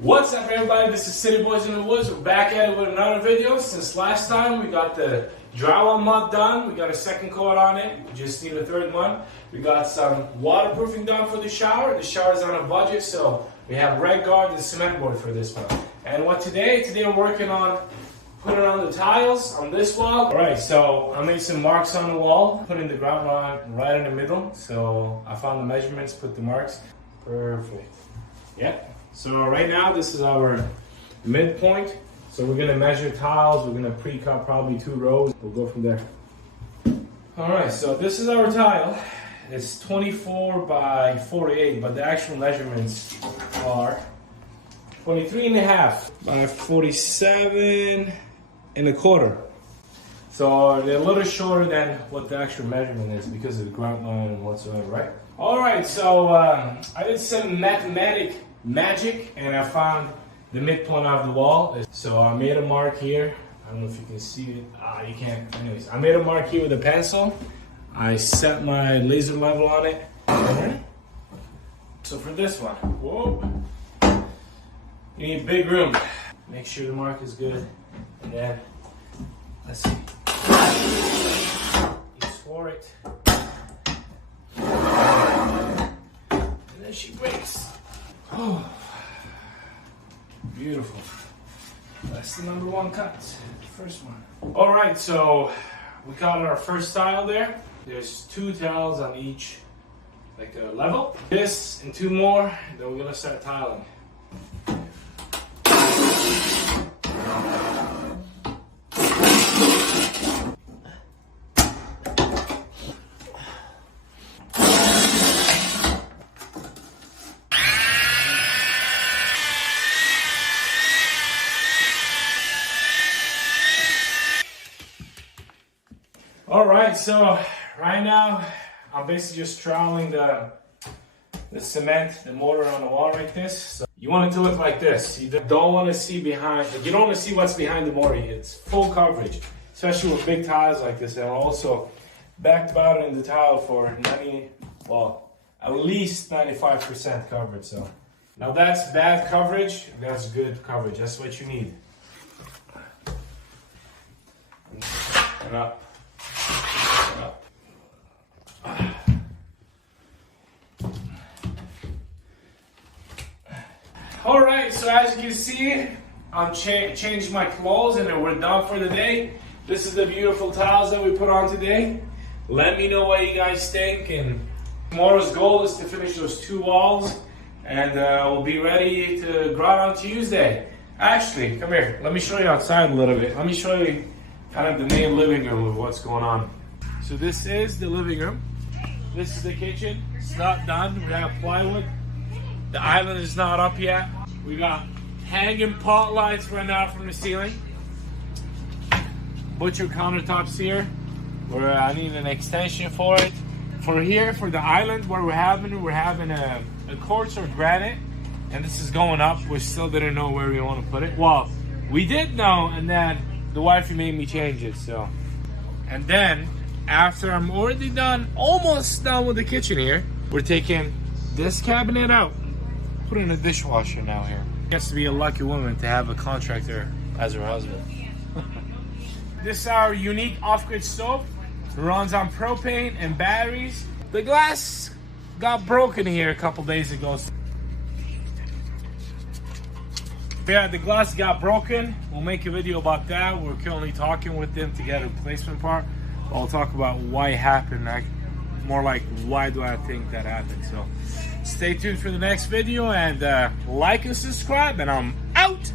What's up, everybody? This is City Boys in the Woods. We're back at it with another video. Since last time we got the drywall mud done, we got a second coat on it. We just need a third one. We got some waterproofing done for the shower. The shower's on a budget, so we have red guard and cement board for this one. And what today we're working on putting on the tiles on this wall. All right, so I made some marks on the wall, putting the grout line right in the middle. So I found the measurements, put the marks. Perfect. Yep. So right now this is our midpoint. So we're gonna measure tiles. We're gonna pre-cut probably 2 rows. We'll go from there. All right, so this is our tile. It's 24 by 48, but the actual measurements are 23.5 by 47.25. So they're a little shorter than what the actual measurement is because of the grout line and whatsoever, right? All right, so I did some magic, and I found the midpoint of the wall. So I made a mark here. I don't know if you can see it. You can't. Anyways, I made a mark here with a pencil. I set my laser level on it. Right. So for this one, whoa, you need big room. Make sure the mark is good. And then, let's see. You score it. And then she breaks. Oh, beautiful. That's the number 1 cut, first one. All right, so we got our first tile there. There's 2 tiles on each level. This and 2 more, then we're gonna start tiling. All right, so right now I'm basically just troweling the cement, the mortar on the wall like this. So you want it to look like this. You don't want to see behind, you don't want to see what's behind the mortar. It's full coverage, especially with big tiles like this. And we're also backed about in the tile for at least 95% coverage. So now that's bad coverage, that's good coverage. That's what you need. And up. All right, so as you can see, I'm changed my clothes and we're done for the day. This is the beautiful tiles that we put on today. Let me know what you guys think, and tomorrow's goal is to finish those 2 walls, and we'll be ready to grout on Tuesday. Actually, come here, let me show you outside a little bit. Let me show you kind of the main living room of what's going on. So this is the living room. This is the kitchen. It's not done. We have plywood. The island is not up yet. We got hanging pot lights right now from the ceiling. Butcher countertops here, where I need an extension for it. For here, for the island where we're having a quartz or granite, and this is going up. We still didn't know where we want to put it. Well, we did know, and then the wifey made me change it. So, and then after I'm already done, almost done with the kitchen here, we're taking this cabinet out. Put in a dishwasher now here. She has to be a lucky woman to have a contractor as her husband. This is our unique off-grid stove. It runs on propane and batteries. The glass got broken here a couple days ago. Yeah, the glass got broken. We'll make a video about that. We're currently talking with them to get a replacement part. I'll talk about why it happened. More like, why do I think that happened? So stay tuned for the next video, and like and subscribe, and I'm out.